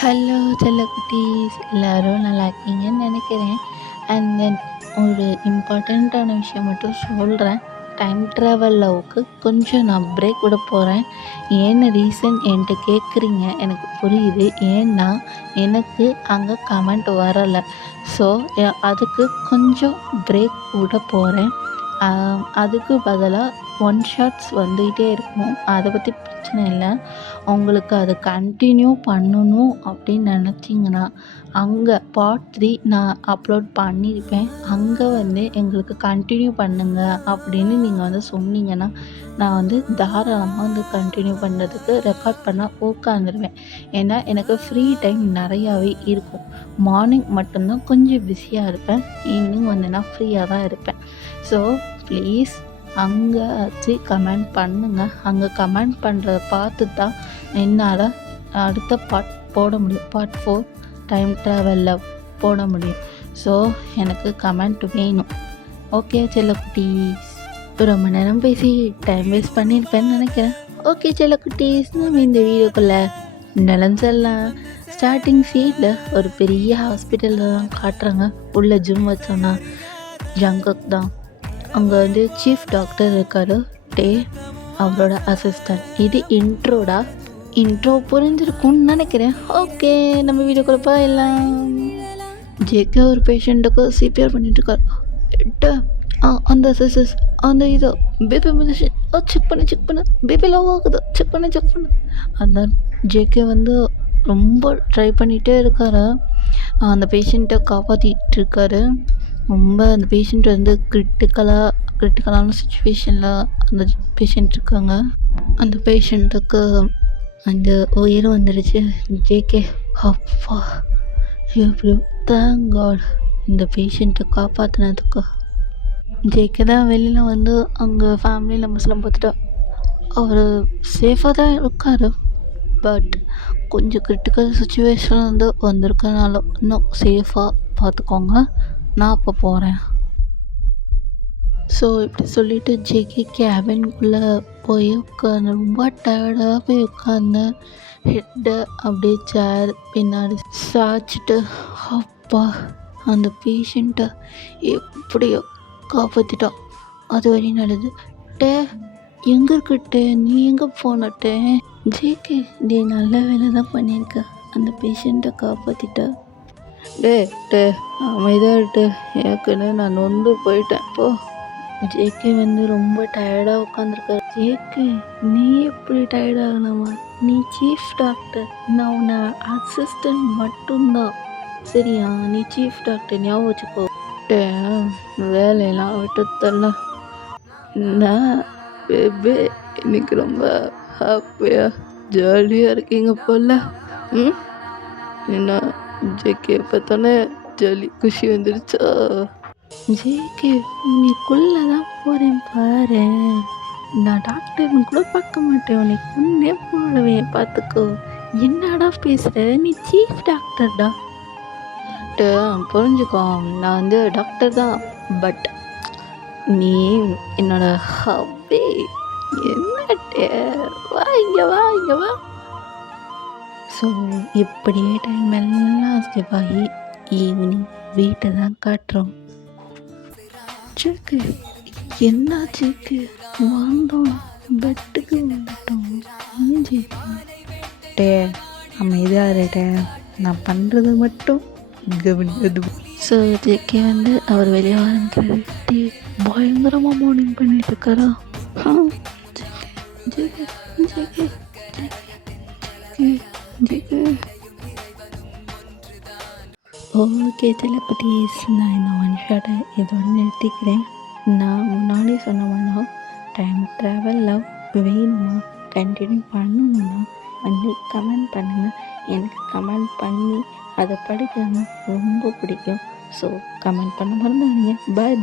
Hello செல்லக்குட்டீஸ், எல்லாரும் நல்லா இருக்கீங்கன்னு நினைக்கிறேன். அண்ட் தென் ஒரு இம்பார்ட்டண்ட்டான விஷயம் மட்டும் சொல்கிறேன். டைம் ட்ராவல் லவ்வுக்கு கொஞ்சம் நான் பிரேக் விட போகிறேன். ஏன்னு ரீசன் என்கிட்ட கேட்குறீங்க, எனக்கு புரியுது. ஏன்னா எனக்கு அங்கே கமெண்ட் வரலை. ஸோ அதுக்கு கொஞ்சம் பிரேக் விட போகிறேன். அதுக்கு பதிலாக ஒன் ஷாட்ஸ் வந்துக்கிட்டே இருக்கும். அதை பற்றி பிரச்சனை இல்லை. உங்களுக்கு அதை கண்டினியூ பண்ணணும் அப்படின்னு நினச்சிங்கன்னா அங்கே பார்ட் 3 நான் அப்லோட் பண்ணியிருப்பேன். அங்கே எங்களுக்கு கண்டினியூ பண்ணுங்க அப்படின்னு நீங்கள் சொன்னீங்கன்னா நான் தாராளமாக கண்டினியூ பண்ணுறதுக்கு ரெக்கார்ட் பண்ண உட்காந்துருவேன். ஏன்னா எனக்கு ஃப்ரீ டைம் நிறையாவே இருக்கும். மார்னிங் மட்டும்தான் கொஞ்சம் பிஸியாக இருப்பேன். ஈவினிங் நான் ஃப்ரீயாக தான் இருப்பேன். ஸோ ப்ளீஸ் அங்கே கமெண்ட் பண்ணுங்கள். அங்கே கமெண்ட் பண்ணுறத பார்த்து தான் என்னால் அடுத்த பார்ட் போட முடியும். பார்ட் 4 டைம் ட்ராவலில் போட முடியும். ஸோ எனக்கு கமெண்ட் வேணும். ஓகே செல்லக்குட்டீஸ், ரொம்ப நேரம் பேசி டைம் வேஸ்ட் பண்ணியிருப்பேன்னு நினைக்கிறேன். ஓகே செல்லக்குட்டீஸ், நம்ம இந்த வீடியோக்குள்ளே நிலஞ்செல்லாம் ஸ்டார்டிங் சீட்டில் ஒரு பெரிய ஹாஸ்பிட்டலில் தான் காட்டுறாங்க. உள்ள ஜிம் வச்சோன்னா ஜங்கக் தான். அங்கே சீஃப் டாக்டர் இருக்கார், டே அவரோட அசிஸ்டன்ட். இது இன்ட்ரோ புரிஞ்சிருக்கும்னு நினைக்கிறேன். ஓகே, நம்ம வீடியோக்குள்ள போயிடலாம். ஜேகே ஒரு பேஷண்ட்டுக்கு சிபிஆர் பண்ணிட்டுருக்காரு. அந்த சிசஸ் அந்த இதோ பிபி மிஷின் செக் பண்ணு பிபி லோ ஆகுது, செக் பண்ணு. அந்த ஜேகே ரொம்ப ட்ரை பண்ணிகிட்டே இருக்காரு. அந்த பேஷண்ட்டை காப்பாற்றிட்டு இருக்காரு. ரொம்ப அந்த பேஷண்ட் கிரிட்டிக்கலான சுச்சுவேஷனில் அந்த பேஷண்ட் இருக்காங்க. அந்த பேஷண்ட்டுக்கு அந்த உயிர் வந்துடுச்சு. ஜேகே அப்பா எப்படி தேங்க் காட் இந்த பேஷண்ட்டை காப்பாற்றினதுக்கு. ஜேகே தான் வெளியில் அங்கே ஃபேமிலி மெம்பர்ஸ்லாம் பார்த்துட்டா அவர் சேஃபாக தான் இருக்கார். பட் கொஞ்சம் கிரிட்டிக்கல் சுச்சுவேஷன் வந்திருக்கனால இன்னும் சேஃபாக பார்த்துக்கோங்க. நான் அப்போ போகிறேன். ஸோ இப்படி சொல்லிவிட்டு ஜேகே கேபின்குள்ளே போய் உட்காந்து ரொம்ப டயர்டாக போய் உட்காந்து ஹெட்டை அப்படியே சேர் பின்னாடி சாய்ச்சிட்டு அப்பா அந்த பேஷண்ட்டை எப்படியோ காப்பாற்றிட்டான். அது வரையும் நல்லது. டே எங்கே இருக்கட்டே, நீ எங்கே போனட்டே? ஜேகே நீ நல்ல வேலை தான் பண்ணியிருக்க, அந்த பேஷண்ட்டை காப்பாற்றிட்ட. டே அமைதியாகிட்டு, ஏற்கனவே நான் நொந்து போயிட்டேன். இப்போ ஜேகே ரொம்ப டயர்டாக உட்காந்துருக்காரு. ஜேகே நீ எப்படி டயர்டாகலாமா? நீ சீஃப் டாக்டர், நான் உன்னை அசிஸ்டன்ட் மட்டும்தான், சரியா? நீ சீஃப் டாக்டர், ஞாபகம் வச்சுக்கோ. வேலையெல்லாம் விட்டு தரல. நான் பேபி இன்னைக்கு ரொம்ப ஹாப்பியாக ஜாலியாக இருக்கீங்க போல. என்ன ஜேகே பார்த்தானே ஜாலி குஷி வந்துருச்சா? ஜேகே உன்னைக்குள்ளே தான் போகிறேன் பாரு. நான் டாக்டர்னு கூட பார்க்க மாட்டேன், உனக்கு முன்னே போடுவேன், பார்த்துக்கோ. என்னடா பேசுகிற, நீ சீஃப் டாக்டர்டா. புரிஞ்சுக்கோ, நான் டாக்டர் தான், பட் நீ என்னோட ஹப்பி. என்னட்டே வா. ஸோ இப்படியே டைம் எல்லாம் ஸ்கிப் ஆகி ஈவினிங் வீட்டை தான் காட்டுறோம். ஜேகே என்ன ஜேகே, வந்தோம் பெட்டுக்கு வந்துட்டோம். ஜேகே அமைதியாக இருட்டே, நான் பண்ணுறது மட்டும் கவனிக்கிறது. ஸோ ஜேகே அவர் வெளியே ஆரம்பிச்சாரு. பயங்கரமாக மார்னிங் பண்ணிட்டு இருக்காரா? ஜேகே ஓகே செல்லக்குட்டீஸ், நான் இந்த ஒன் ஷாட்டை இதோடு நிறுத்திக்கிறேன். நான் முன்னாடி சொன்ன மாதிரி டைம் ட்ராவல் லவ் வேணுமா, கண்டினியூ பண்ணணும்னா கமெண்ட் பண்ணுங்கள். எனக்கு கமெண்ட் பண்ணி அதை படிக்கணும்னா ரொம்ப பிடிக்கும். ஸோ கமெண்ட் பண்ண மறந்துடாதீங்க. பாய்.